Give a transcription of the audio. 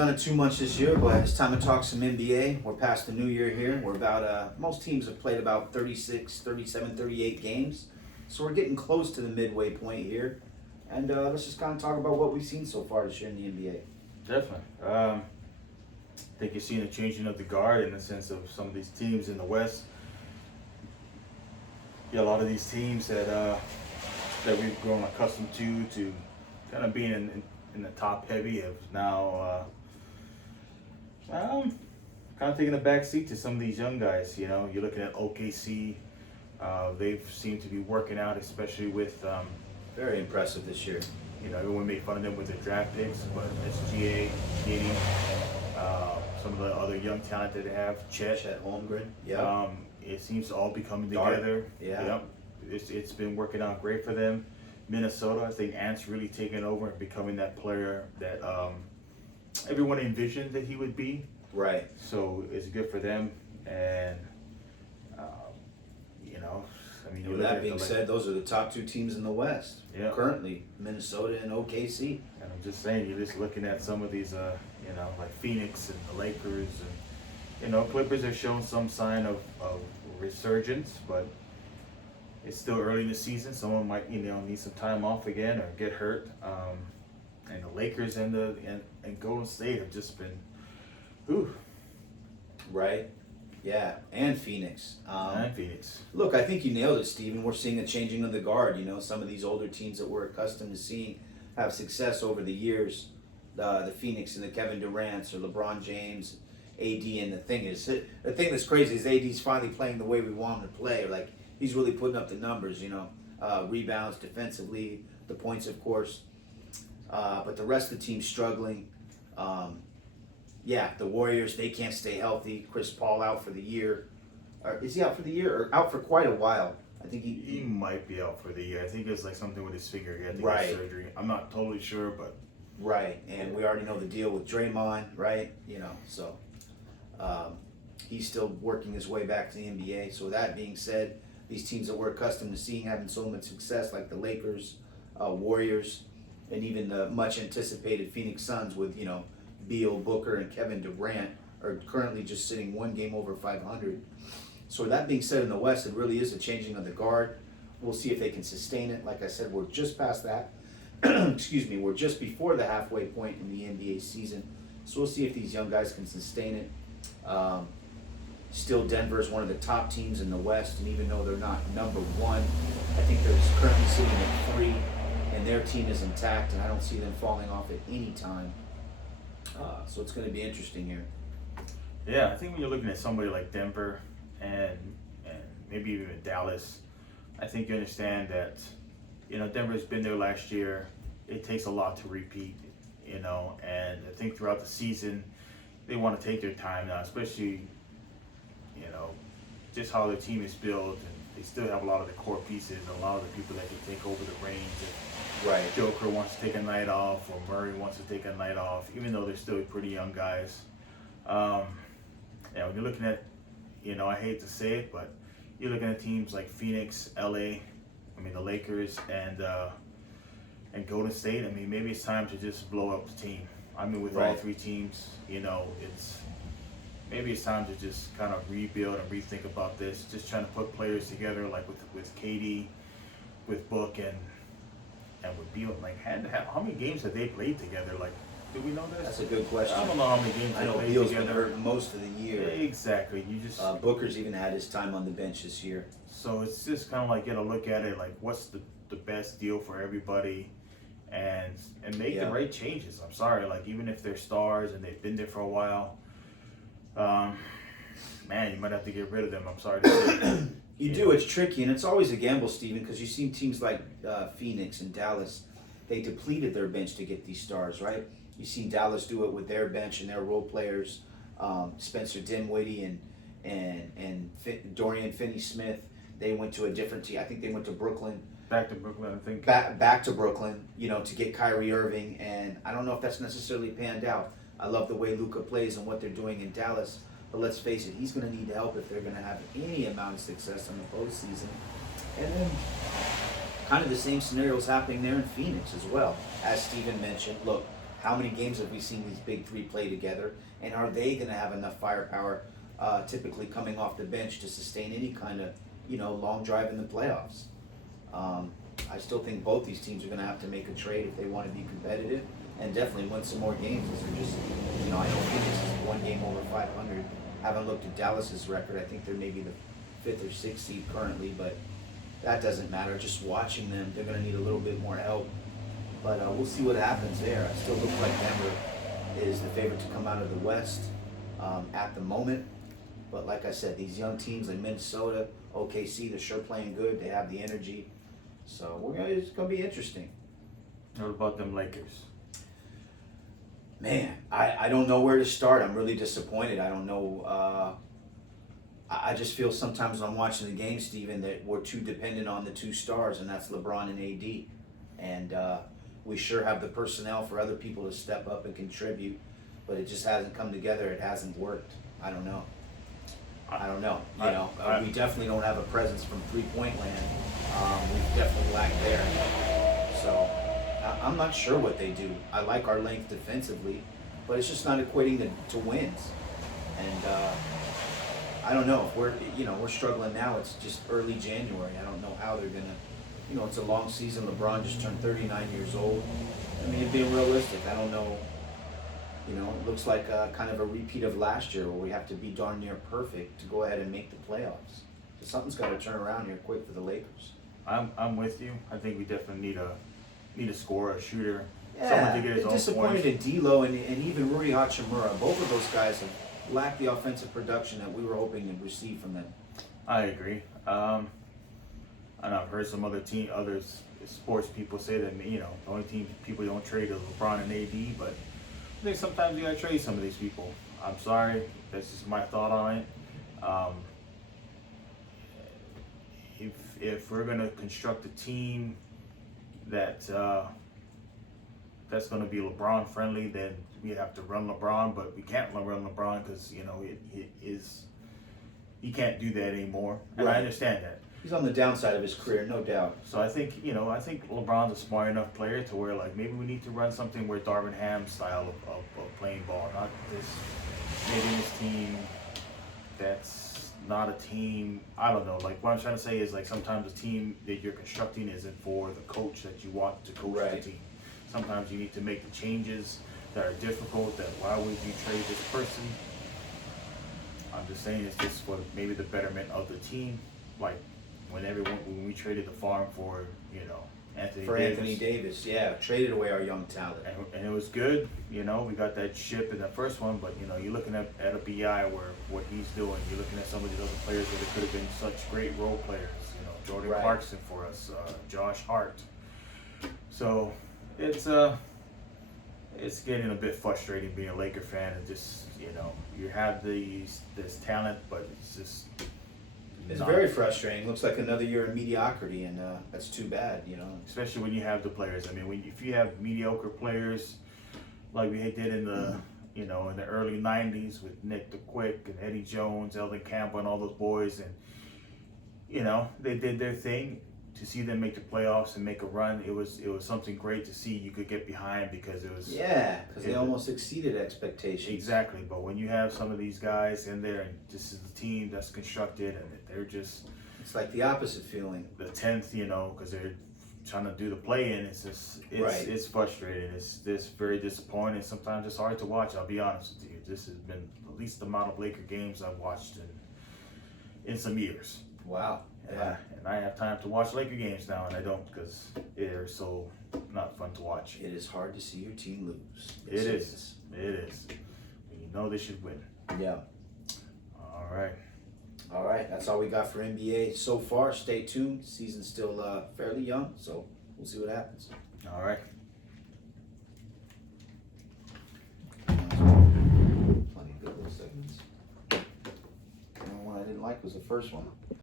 Done it too much this year, but it's time to talk some NBA. We're past the new year here. We're about, most teams have played about 36, 37, 38 games. So we're getting close to the midway point here. And let's just kind of talk about what we've seen so far this year in the NBA. Definitely. I think you're seeing a changing of the guard in the sense of some of these teams in the West. Yeah, a lot of these teams that we've grown accustomed to kind of being in the top heavy have now kind of taking a back seat to some of these young guys. You know, you're looking at OKC. They've seemed to be working out, especially with Very impressive this year. you know, everyone made fun of them with their draft picks, but SGA, Giddey, some of the other young talent that they have, Chet Holmgren. Yeah. it seems to all be coming Dart. together. Yeah. Yep. It's been working out great for them. Minnesota, I think Ant's really taken over and becoming that player that everyone envisioned that he would be. Right. So it's good for them. And, you know, I mean, you With look that at being the, said, those are the top two teams in the West. Yeah. Currently, Minnesota and OKC. And I'm just saying, you're just looking at some of these, you know, like Phoenix and the Lakers, and you know, Clippers have shown some sign of resurgence, but it's still early in the season. Someone might, you know, need some time off again or get hurt. And the Lakers and Golden State have just been, whew. Right. Yeah, and Phoenix. And Phoenix. Look, I think you nailed it, Steven. We're seeing a changing of the guard. You know, some of these older teams that we're accustomed to seeing have success over the years. The Phoenix and the Kevin Durant's or LeBron James, AD, and the thing that's crazy is AD's finally playing the way we want him to play. Like, he's really putting up the numbers, you know, rebounds, defensively, the points, of course. But the rest of the team's struggling. Yeah, the Warriors, they can't stay healthy. Chris Paul out for the year. Is he out for the year or out for quite a while? I think He might be out for the year. I think it's like something with his finger. He had to Right. get surgery. I'm not totally sure, but Right, and we already know the deal with Draymond, right? You know, so he's still working his way back to the NBA. So with that being said, these teams that we're accustomed to seeing having so much success, like the Lakers, Warriors, and even the much anticipated Phoenix Suns with, you know, Beal, Booker, and Kevin Durant, are currently just sitting one game over 500. So with that being said, in the West, it really is a changing of the guard. We'll see if they can sustain it. Like I said, we're just past that. Excuse me, we're just before the halfway point in the NBA season. So we'll see if these young guys can sustain it. Still, Denver is one of the top teams in the West, and even though they're not number one, I think they're currently sitting at 3, and their team is intact, and I don't see them falling off at any time. So it's going to be interesting here. yeah, I think when you're looking at somebody like Denver and maybe even Dallas, I think you understand that, you know, Denver's been there last year. It takes a lot to repeat, you know, and I think throughout the season, they want to take their time now, especially, you know, just how their team is built, and they still have a lot of the core pieces and a lot of the people that can take over the reins. Right. Joker wants to take a night off, or Murray wants to take a night off, even though they're still pretty young guys. Yeah, when you're looking at, you know, I hate to say it, but you're looking at teams like Phoenix, LA, the Lakers, and Golden State. I mean, maybe it's time to just blow up the team. I mean, with all Right. three teams, you know, maybe it's time to just kind of rebuild and rethink about this. Just trying to put players together, like with KD, with Book, and with Beal. Like, how many games have they played together? Like, do we know this? That's a good question. I don't know how many games I they know played Beal's been together. hurt most of the year. Exactly. You just Booker's even had his time on the bench this year. so it's just kind of like, you know, look at it like, what's the best deal for everybody, and make Yeah. the right changes. I'm sorry, like, even if they're stars and they've been there for a while, man, you might have to get rid of them. I'm sorry to say. You do. It's tricky, and it's always a gamble, Steven, because you've seen teams like Phoenix and Dallas. They depleted their bench to get these stars, right? You've seen Dallas do it with their bench and their role players, Spencer Dinwiddie and Dorian Finney-Smith. They went to a different team. I think they went to Brooklyn. Back to Brooklyn, I think. Back to Brooklyn, you know, to get Kyrie Irving, and I don't know if that's necessarily panned out. I love the way Luka plays and what they're doing in Dallas, but let's face it, he's going to need help if they're going to have any amount of success in the postseason. And then, kind of the same scenarios happening there in Phoenix as well. As Steven mentioned, look, How many games have we seen these big three play together? And are they going to have enough firepower, typically coming off the bench, to sustain any kind of, long drive in the playoffs? I still think both these teams are going to have to make a trade if they want to be competitive and definitely win some more games. They're just, I know Phoenix is one game over 500. Haven't looked at Dallas's record. I think they're maybe the 5th or 6th seed currently, but that doesn't matter. Just watching them, they're going to need a little bit more help. But we'll see what happens there. I still look like Denver is the favorite to come out of the West at the moment. But like I said, these young teams like Minnesota, OKC, they're sure playing good. They have the energy. So it's going to be interesting. What about them Lakers? Man, I don't know where to start. I'm really disappointed. I don't know. I just feel sometimes when I'm watching the game, Steven, that we're too dependent on the two stars, and that's LeBron and AD. And we sure have the personnel for other people to step up and contribute, but it just hasn't come together. It hasn't worked. I don't know. We definitely don't have a presence from three-point land. We've definitely lacked there. So I'm not sure what they do. I like our length defensively, but it's just not equating to wins. And I don't know if we're struggling now. It's just early January. I don't know how they're gonna. It's a long season. LeBron just turned 39 years old. I mean, being realistic, I don't know. It looks like kind of a repeat of last year where we have to be darn near perfect to go ahead and make the playoffs. So something's got to turn around here quick for the Lakers. I'm with you. I think we definitely need a scorer, a shooter, Yeah, someone to get his own disappointed points. in D'Lo and even Rui Hachimura. Both of those guys have lacked the offensive production that we were hoping to receive from them. I agree. And I've heard some other sports people say that the only team people don't trade is LeBron and AD, but I think sometimes you gotta trade some of these people. I'm sorry, that's just my thought on it. If we're gonna construct a team that's gonna be LeBron friendly, then we have to run LeBron, but we can't run LeBron because he can't do that anymore, and Right. I understand that. He's on the downside of his career, no doubt. So I think LeBron's a smart enough player to where maybe we need to run something where Darvin Ham's style of playing ball, not this team that's not a team. I don't know. What I'm trying to say is sometimes the team that you're constructing isn't for the coach that you want to coach Right. the team. Sometimes you need to make the changes that are difficult. That why would you trade this person? I'm just saying it's just for maybe the betterment of the team. When we traded the farm for Anthony Davis, yeah, traded away our young talent. and it was good. We got that ship in the first one, but you're looking at a BI where what he's doing. You're looking at some of these other players that could have been such great role players. Jordan Right. Clarkson for us, Josh Hart. So it's getting a bit frustrating being a Laker fan and just you have this talent, but it's just. It's very frustrating. Looks like another year of mediocrity, and that's too bad, Especially when you have the players. I mean, if you have mediocre players like we did in the in the early '90s with Nick the Quick and Eddie Jones, Eldon Campbell, and all those boys, and they did their thing. To see them make the playoffs and make a run, it was something great to see. You could get behind because it was because they almost exceeded expectations. Exactly, but when you have some of these guys in there, and this is the team that's constructed, and they're just It's like the opposite feeling. the 10th, because they're trying to do the play-in. Right. It's frustrating. It's very disappointing. Sometimes it's hard to watch. I'll be honest with you. This has been the least amount of Laker games I've watched in some years. Wow. Yeah. And I have time to watch Laker games now, and I don't because they're so not fun to watch. It is hard to see your team lose. It is. They should win. Yeah. All right. All right. That's all we got for NBA so far. Stay tuned. Season's still fairly young, so we'll see what happens. All right. Plenty of good little segments. The only one I didn't like was the first one.